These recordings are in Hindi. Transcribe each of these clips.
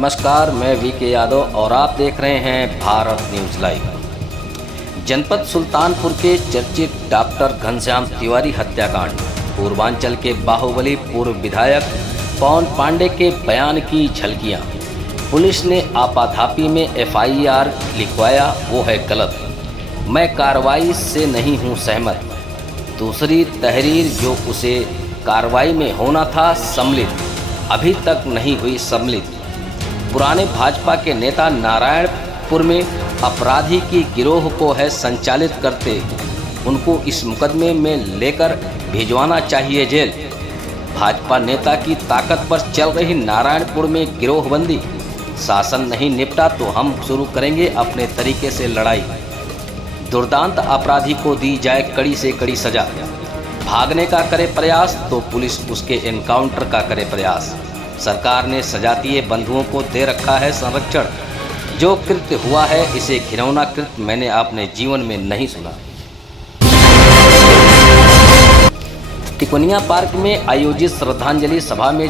नमस्कार, मैं वीके यादव और आप देख रहे हैं भारत न्यूज़ लाइव। जनपद सुल्तानपुर के चर्चित डॉक्टर घनश्याम तिवारी हत्याकांड, पूर्वांचल के बाहुबली पूर्व विधायक पवन पांडे के बयान की झलकियां। पुलिस ने आपाधापी में एफआईआर लिखवाया, वो है गलत। मैं कार्रवाई से नहीं हूं सहमत। दूसरी तहरीर जो उसे कार्रवाई में होना था सम्मिलित, अभी तक नहीं हुई सम्मिलित। पुराने भाजपा के नेता नारायणपुर में अपराधी की गिरोह को है संचालित करते, उनको इस मुकदमे में लेकर भिजवाना चाहिए जेल। भाजपा नेता की ताकत पर चल रही नारायणपुर में गिरोहबंदी, शासन नहीं निपटा तो हम शुरू करेंगे अपने तरीके से लड़ाई। दुर्दांत अपराधी को दी जाए कड़ी से कड़ी सजा। भागने का करे प्रयास तो पुलिस उसके एनकाउंटर का करे प्रयास। सरकार ने सजातीय बंधुओं को दे रखा है संरक्षण। जो कृत्य हुआ है इसे घिनौना कृत्य मैंने अपने जीवन में नहीं सुना। तिकोनिया पार्क में आयोजित श्रद्धांजलि सभा में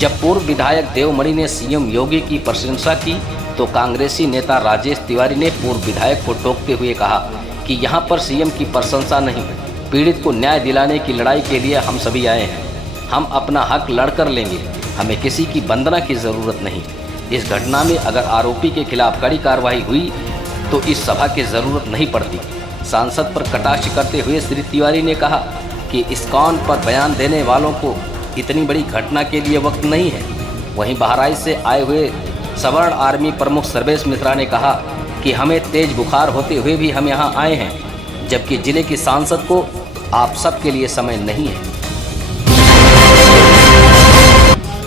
जब पूर्व विधायक देवमणि ने सीएम योगी की प्रशंसा की तो कांग्रेसी नेता राजेश तिवारी ने पूर्व विधायक को टोकते हुए कहा कि यहां पर सीएम की प्रशंसा नहीं, पीड़ित को न्याय दिलाने की लड़ाई के लिए हम सभी आए हैं। हम अपना हक लड़कर लेंगे, हमें किसी की वंदना की ज़रूरत नहीं। इस घटना में अगर आरोपी के खिलाफ कड़ी कार्रवाई हुई तो इस सभा की ज़रूरत नहीं पड़ती। सांसद पर कटाक्ष करते हुए श्री तिवारी ने कहा कि इस्कॉन पर बयान देने वालों को इतनी बड़ी घटना के लिए वक्त नहीं है। वहीं बहराइच से आए हुए सवर्ण आर्मी प्रमुख सर्वेश मिश्रा ने कहा कि हमें तेज बुखार होते हुए भी हम यहाँ आए हैं, जबकि जिले की सांसद को आप सबके लिए समय नहीं है।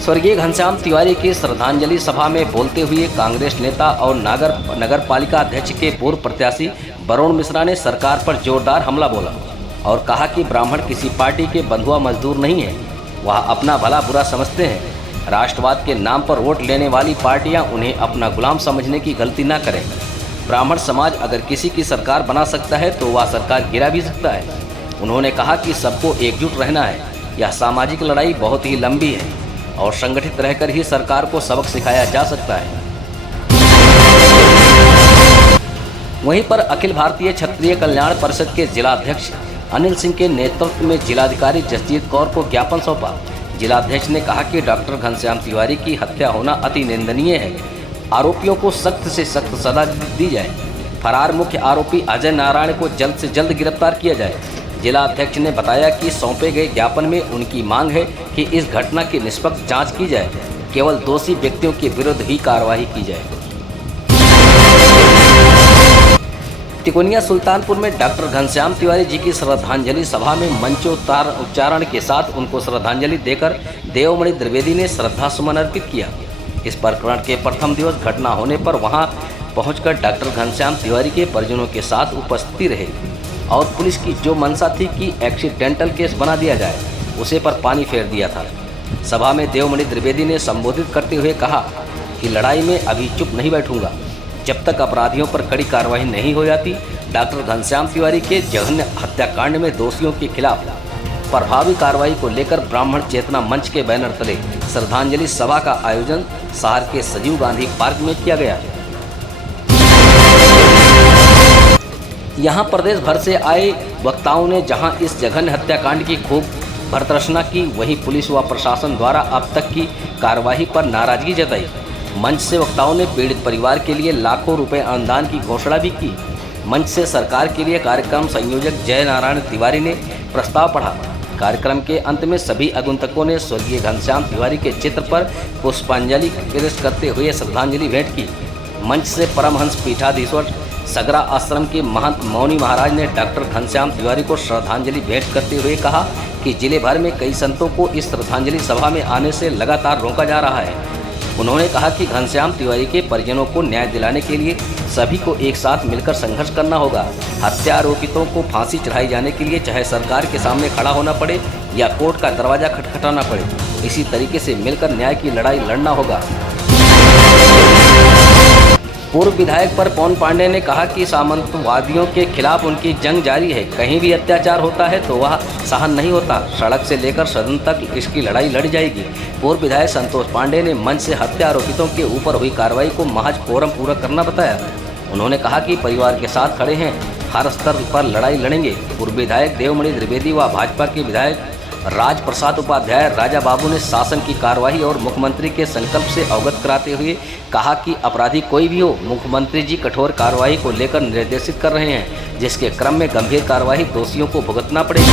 स्वर्गीय घनश्याम तिवारी की श्रद्धांजलि सभा में बोलते हुए कांग्रेस नेता और नगर पालिका अध्यक्ष के पूर्व प्रत्याशी वरुण मिश्रा ने सरकार पर जोरदार हमला बोला और कहा कि ब्राह्मण किसी पार्टी के बंधुआ मजदूर नहीं है, वह अपना भला बुरा समझते हैं। राष्ट्रवाद के नाम पर वोट लेने वाली पार्टियां उन्हें अपना गुलाम समझने की गलती ना करें। ब्राह्मण समाज अगर किसी की सरकार बना सकता है तो वह सरकार गिरा भी सकता है। उन्होंने कहा कि सबको एकजुट रहना है। यह सामाजिक लड़ाई बहुत ही लंबी है और संगठित रहकर ही सरकार को सबक सिखाया जा सकता है। वहीं पर अखिल भारतीय क्षत्रिय कल्याण परिषद के जिलाध्यक्ष अनिल सिंह के नेतृत्व में जिलाधिकारी जसजीत कौर को ज्ञापन सौंपा। जिलाध्यक्ष ने कहा कि डॉक्टर घनश्याम तिवारी की हत्या होना अति निंदनीय है। आरोपियों को सख्त से सख्त सजा दी जाए। फरार मुख्य आरोपी अजय नारायण को जल्द से जल्द गिरफ्तार किया जाए। जिलाध्यक्ष ने बताया कि सौंपे गए ज्ञापन में उनकी मांग है कि इस घटना की निष्पक्ष जांच की जाए, केवल दोषी व्यक्तियों के विरुद्ध ही कार्रवाई की जाए। तिकोनिया सुल्तानपुर में डॉक्टर घनश्याम तिवारी जी की श्रद्धांजलि सभा में मंचोच्चारण के साथ उनको श्रद्धांजलि देकर देवमणि द्विवेदी ने श्रद्धा सुमन अर्पित किया। इस प्रकरण के प्रथम दिवस घटना होने पर वहां पहुंचकर डॉक्टर घनश्याम तिवारी के परिजनों के साथ उपस्थिति रहे और पुलिस की जो मंशा थी कि एक्सीडेंटल केस बना दिया जाए, उसे पर पानी फेर दिया था। सभा में देवमणि द्विवेदी ने संबोधित करते हुए कहा कि लड़ाई में अभी चुप नहीं बैठूंगा जब तक अपराधियों पर कड़ी कार्रवाई नहीं हो जाती। डॉक्टर घनश्याम तिवारी के जघन्य हत्याकांड में दोषियों के खिलाफ प्रभावी कार्रवाई को लेकर ब्राह्मण चेतना मंच के बैनर तले श्रद्धांजलि सभा का आयोजन शहर के संजीव गांधी पार्क में किया गया। यहाँ प्रदेश भर से आए वक्ताओं ने जहाँ इस जघन्य हत्याकांड की खूब भर्त्सना की, वहीं पुलिस व प्रशासन द्वारा अब तक की कार्यवाही पर नाराजगी जताई। मंच से वक्ताओं ने पीड़ित परिवार के लिए लाखों रुपए अनुदान की घोषणा भी की। मंच से सरकार के लिए कार्यक्रम संयोजक जय नारायण तिवारी ने प्रस्ताव पढ़ा। कार्यक्रम के अंत में सभी आगंतुकों ने स्वर्गीय घनश्याम तिवारी के चित्र पर पुष्पांजलि पेश करते हुए श्रद्धांजलि भेंट की। मंच से परमहंस पीठाधीश्वर सगरा आश्रम के महंत मौनी महाराज ने डॉक्टर घनश्याम तिवारी को श्रद्धांजलि भेंट करते हुए कहा कि जिले भर में कई संतों को इस श्रद्धांजलि सभा में आने से लगातार रोका जा रहा है। उन्होंने कहा कि घनश्याम तिवारी के परिजनों को न्याय दिलाने के लिए सभी को एक साथ मिलकर संघर्ष करना होगा। हत्या आरोपितों को फांसी चढ़ाई जाने के लिए चाहे सरकार के सामने खड़ा होना पड़े या कोर्ट का दरवाजा खटखटाना पड़े, इसी तरीके से मिलकर न्याय की लड़ाई लड़ना होगा। पूर्व विधायक पर पवन पांडे ने कहा कि सामंतवादियों के खिलाफ उनकी जंग जारी है। कहीं भी अत्याचार होता है तो वह सहन नहीं होता। सड़क से लेकर सदन तक इसकी लड़ाई लड़ी जाएगी। पूर्व विधायक संतोष पांडे ने मंच से हत्या आरोपितों के ऊपर हुई कार्रवाई को महज कोरम पूरा करना बताया। उन्होंने कहा कि परिवार के साथ खड़े हैं, हर स्तर पर लड़ाई लड़ेंगे। पूर्व विधायक देवमणि द्विवेदी व भाजपा के विधायक राज प्रसाद उपाध्याय राजा बाबू ने शासन की कार्यवाही और मुख्यमंत्री के संकल्प से अवगत कराते हुए कहा कि अपराधी कोई भी हो, मुख्यमंत्री जी कठोर कार्रवाई को लेकर निर्देशित कर रहे हैं, जिसके क्रम में गंभीर कार्रवाई दोषियों को भुगतना पड़ेगी।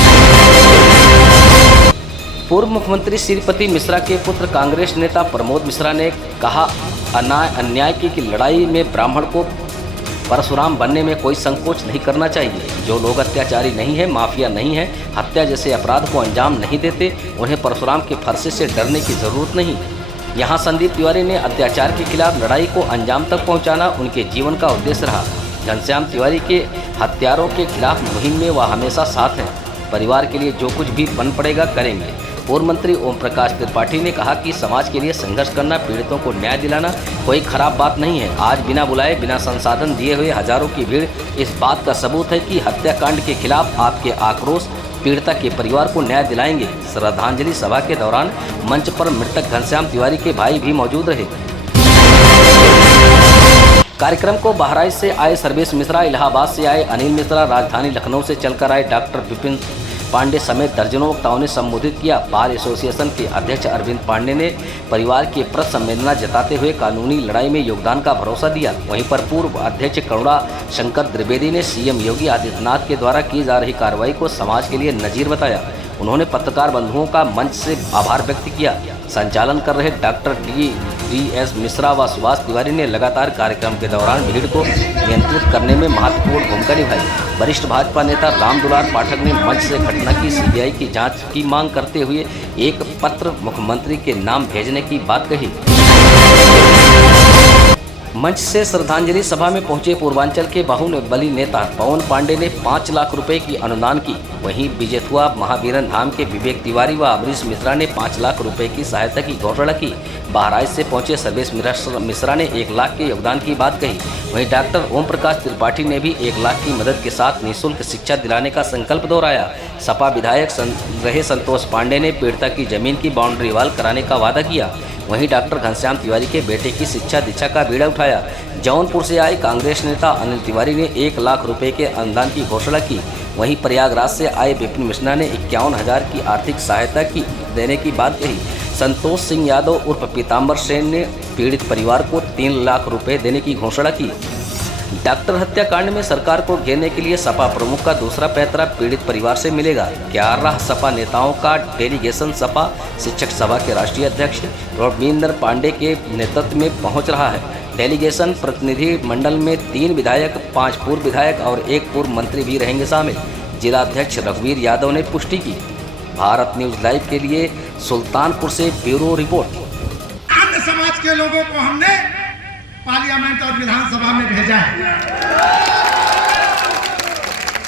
पूर्व मुख्यमंत्री श्रीपति मिश्रा के पुत्र कांग्रेस नेता प्रमोद मिश्रा ने कहा, अन्याय की लड़ाई में ब्राह्मण को परशुराम बनने में कोई संकोच नहीं करना चाहिए। जो लोग अत्याचारी नहीं है, माफिया नहीं है, हत्या जैसे अपराध को अंजाम नहीं देते, उन्हें परशुराम के फरसे से डरने की जरूरत नहीं। यहाँ संदीप तिवारी ने अत्याचार के खिलाफ लड़ाई को अंजाम तक पहुँचाना उनके जीवन का उद्देश्य रहा। घनश्याम तिवारी के हत्यारों के खिलाफ मुहिम में वह हमेशा साथ हैं। परिवार के लिए जो कुछ भी बन पड़ेगा करेंगे। पूर्व मंत्री ओम प्रकाश त्रिपाठी ने कहा कि समाज के लिए संघर्ष करना, पीड़ितों को न्याय दिलाना कोई खराब बात नहीं है। आज बिना बुलाए, बिना संसाधन दिए हुए हजारों की भीड़ इस बात का सबूत है कि हत्याकांड के खिलाफ आपके आक्रोश पीड़िता के परिवार को न्याय दिलाएंगे। श्रद्धांजलि सभा के दौरान मंच पर मृतक घनश्याम तिवारी के भाई भी मौजूद रहे। कार्यक्रम को बहराइच से आए सर्वेश मिश्रा, इलाहाबाद से आए अनिल मिश्रा, राजधानी लखनऊ से चलकर आए डॉक्टर विपिन पांडे समेत दर्जनों वक्ताओं ने संबोधित किया। बार एसोसिएशन के अध्यक्ष अरविंद पांडे ने परिवार के प्रति संवेदना जताते हुए कानूनी लड़ाई में योगदान का भरोसा दिया। वहीं पर पूर्व अध्यक्ष करुणा शंकर द्विवेदी ने सीएम योगी आदित्यनाथ के द्वारा की जा रही कार्रवाई को समाज के लिए नजीर बताया। उन्होंने पत्रकार बंधुओं का मंच से आभार व्यक्त किया। संचालन कर रहे डॉक्टर डी.एस. मिश्रा व सुभाष तिवारी ने लगातार कार्यक्रम के दौरान भीड़ को नियंत्रित करने में महत्वपूर्ण भूमिका निभाई। वरिष्ठ भाजपा नेता राम दुलार पाठक ने मंच से घटना की सीबीआई की जांच की मांग करते हुए एक पत्र मुख्यमंत्री के नाम भेजने की बात कही। मंच से श्रद्धांजलि सभा में पहुंचे पूर्वांचल के बाहुबली नेता पवन पांडे ने 5 लाख रुपए की अनुदान की। वहीं बिजेथुआ महावीरन धाम के विवेक तिवारी व अमरीश मिश्रा ने 5 लाख रुपए की सहायता की घोषणा की। बहराइच से पहुंचे सर्वेश मिश्रा ने 1 लाख के योगदान की बात कही। वहीं डॉक्टर ओम प्रकाश त्रिपाठी ने भी 1 लाख की मदद के साथ निःशुल्क शिक्षा दिलाने का संकल्प दोहराया। सपा विधायक रहे संतोष पांडे ने पीड़िता की जमीन की बाउंड्री वाल कराने का वादा किया। वहीं डॉक्टर घनश्याम तिवारी के बेटे की शिक्षा दीक्षा का बीड़ा उठाया। जौनपुर से आए कांग्रेस नेता अनिल तिवारी ने 1 लाख रुपए के अनुदान की घोषणा की। वहीं प्रयागराज से आए विपिन मिश्रा ने 51,000 की आर्थिक सहायता देने की बात कही। संतोष सिंह यादव उर्फ पीताम्बर सेन ने पीड़ित परिवार को 3 लाख रुपए देने की घोषणा की। डॉक्टर हत्याकांड में सरकार को घेरने के लिए सपा प्रमुख का दूसरा पैतरा पीड़ित परिवार से मिलेगा। 11 सपा नेताओं का डेलीगेशन सपा शिक्षक सभा के राष्ट्रीय अध्यक्ष रविंद्र पांडे के नेतृत्व में पहुंच रहा है। डेलीगेशन प्रतिनिधि मंडल में 3 विधायक, 5 पूर्व विधायक और 1 पूर्व मंत्री भी रहेंगे शामिल। जिला अध्यक्ष रघुवीर यादव ने पुष्टि की। भारत न्यूज लाइव के लिए सुल्तानपुर से ब्यूरो रिपोर्ट। अन्य समाज के लोगों को हमने पार्लियामेंट और विधानसभा में भेजा है।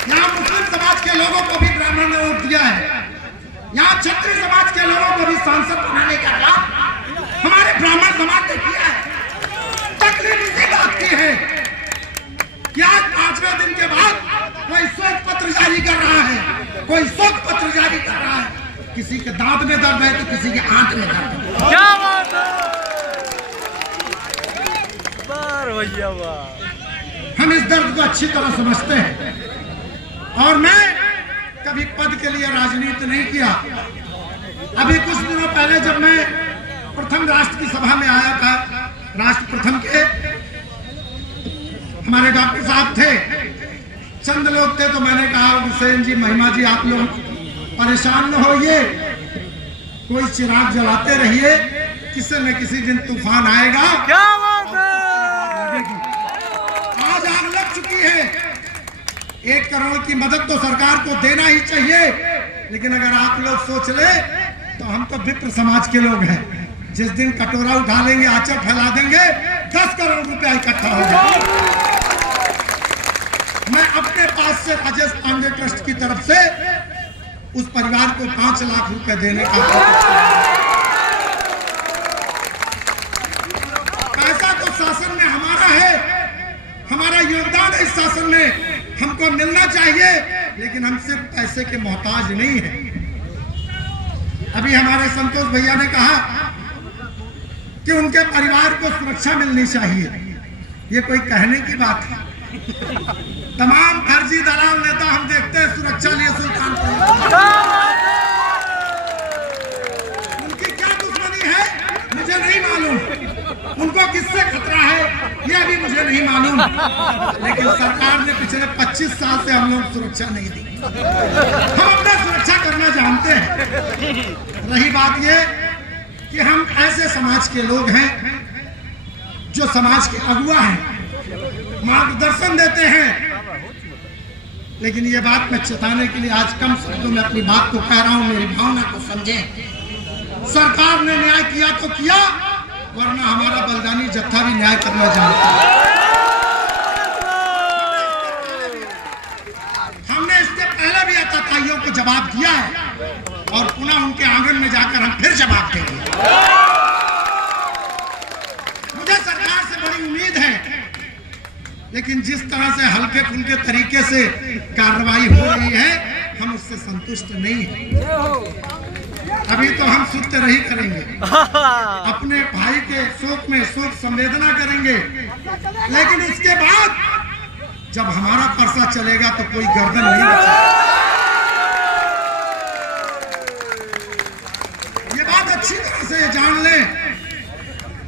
यहाँ मुस्लिम समाज के लोगों को भी ब्राह्मण ने वोट दिया है। यहाँ क्षत्रिय समाज के लोगों को भी सांसद बनाने का काम हमारे ब्राह्मण समाज ने किया है। तकलीफ इसी बात की है कि आज 5वें दिन के बाद कोई शोक पत्र जारी कर रहा है, कोई शोक पत्र जारी कर रहा है। किसी के दांत में दर्द है तो किसी के आंख में दर्द है। क्या बात है? हम इस दर्द को अच्छी तरह समझते हैं और मैं कभी पद के लिए राजनीति नहीं किया। अभी कुछ दिनों पहले जब मैं प्रथम राष्ट्र की सभा में आया था, राष्ट्र प्रथम के हमारे डॉक्टर साहब थे, चंद लोग थे, तो मैंने कहा हुसैन जी, महिमा जी, आप लोग परेशान न होइए, कोई चिराग जलाते रहिए, किसी न किसी दिन तूफान आएगा। क्या बात है? आज आग लग चुकी है। 1 करोड़ की मदद तो सरकार को देना ही चाहिए, लेकिन अगर आप लोग सोच ले तो हम तो विप्र समाज के लोग हैं। जिस दिन कटोरा उठा लेंगे, आंचल फैला देंगे, 10 करोड़ रुपया इकट्ठा हो जाए। मैं अपने पास से राजेश पांडे ट्रस्ट की तरफ से उस परिवार को 5 लाख रुपए देने का पैसा तो शासन में हमारा है, हमको मिलना चाहिए, लेकिन हम सिर्फ पैसे के मोहताज नहीं हैं। अभी हमारे संतोष भैया ने कहा कि उनके परिवार को सुरक्षा मिलनी चाहिए। ये कोई कहने की बात है? तमाम फर्जी दलाल नेता हम देखते हैं सुरक्षा लिए सुल्तानपुर। उनकी क्या दुश्मनी है मुझे नहीं मालूम, उनको किससे खतरा है यह भी मुझे नहीं मालूम, लेकिन सरकार ने पिछले 25 साल से हम लोग सुरक्षा नहीं दी। हम अपना सुरक्षा करना जानते हैं। रही बात ये कि हम ऐसे समाज के लोग हैं जो समाज के अगुआ हैं, मार्गदर्शन देते हैं, लेकिन ये बात मैं चेताने के लिए आज कम शब्दों में अपनी बात को कह रहा हूं, मेरी भावना को समझें। सरकार ने न्याय किया तो किया, वरना हमारा बलिदानी जत्था भी न्याय करना जानता है। हमने इससे पहले भी आतताइयों को जवाब दिया है और पुनः उनके आंगन में जाकर हम फिर जवाब देंगे। मुझे सरकार से बड़ी उम्मीद है, लेकिन जिस तरह से हल्के फुल्के तरीके से कार्रवाई हो रही है हम उससे संतुष्ट नहीं हैं। अभी तो हम सुत्तरही करेंगे, अपने भाई के शोक में शोक संवेदना करेंगे, लेकिन इसके बाद जब हमारा परसा चलेगा तो कोई गर्दन नहीं बचेगा। ये बात अच्छी तरह से जान लें,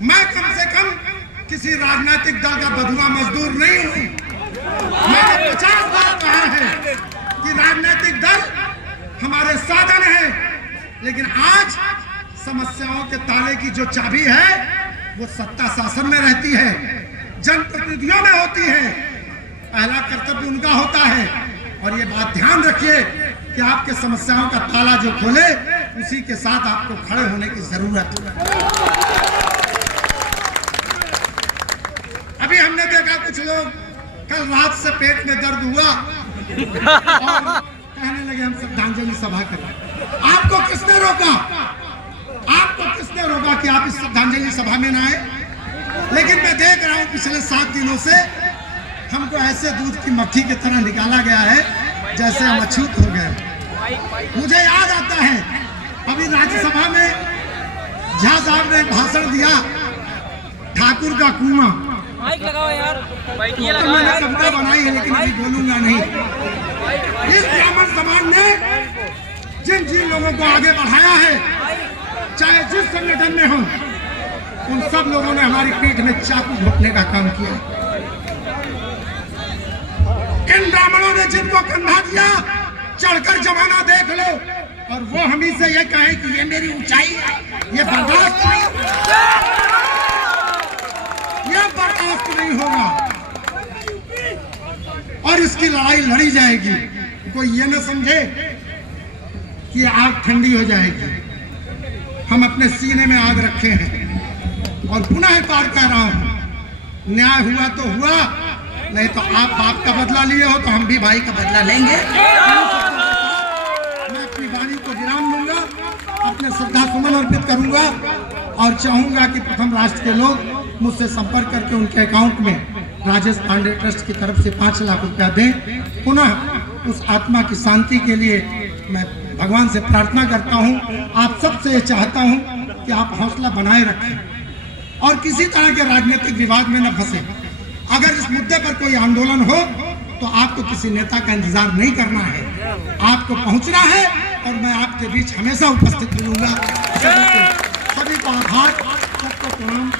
मैं कम से कम किसी राजनीतिक दल का बधुआ मजदूर नहीं हूं। मैंने 50 बार कहा है कि राजनीतिक दल हमारे साधन है, लेकिन आज समस्याओं के ताले की जो चाबी है वो सत्ता शासन में रहती है, जनप्रतिनिधियों में होती है। पहला कर्तव्य उनका होता है, और ये बात ध्यान रखिए कि आपके समस्याओं का ताला जो खोले उसी के साथ आपको खड़े होने की जरूरत है। अभी हमने देखा कुछ लोग कल रात से पेट में दर्द हुआ और कहने लगे हम श्रद्धांजलि सभा करें। आपको किसने रोका? आपको किसने रोका कि आप इस श्रद्धांजलि सभा में ना आए? लेकिन मैं देख रहा हूं पिछले 7 दिनों से हमको ऐसे दूध की मक्खी की तरह निकाला गया है जैसे हम अछूत हो गए। मुझे याद आता है अभी राज्यसभा में झा साहब ने भाषण दिया, ठाकुर का कुआं। माइक लगाओ यार, तो मैंने कविता बनाई है लेकिन अभी बोलूंगा नहीं। इस ब्राह्मण समाज ने जिन जिन लोगों को आगे बढ़ाया है, चाहे जिस संगठन में हो, उन सब लोगों ने हमारी पीठ में चाकू घोंपने का काम किया। इन ब्राह्मणों ने जिनको कंधा दिया, चढ़कर जमाना देख लो, और वो हम ही से ये कहे कि ये मेरी ऊंचाई है, ये बर्दाश्त नहीं होगा, ये बर्दाश्त नहीं होगा, और इसकी लड़ाई लड़ी जाएगी। कोई ये न समझे कि आग ठंडी हो जाएगी। हम अपने सीने में आग रखे हैं, और पुनः एक बार कह रहा हूं, न्याय हुआ तो हुआ, नहीं तो आप बाप का बदला लिए हो तो हम भी भाई का बदला लेंगे। मैं अपनी वाणी को विराम दूंगा, अपने श्रद्धा सुमन अर्पित करूंगा, और चाहूंगा कि प्रथम राष्ट्र के लोग मुझसे संपर्क करके उनके अकाउंट में राजेश पांडे ट्रस्ट की तरफ से 5 लाख रुपया दें। पुनः उस आत्मा की शांति के लिए मैं भगवान से प्रार्थना करता हूं। आप सबसे ये चाहता हूं कि आप हौसला बनाए रखें और किसी तरह के राजनीतिक विवाद में न फंसे। अगर इस मुद्दे पर कोई आंदोलन हो तो आपको किसी नेता का इंतजार नहीं करना है, आपको पहुंचना है, और मैं आपके बीच हमेशा उपस्थित मिलूंगा। सभी को आभार, सबको प्रणाम।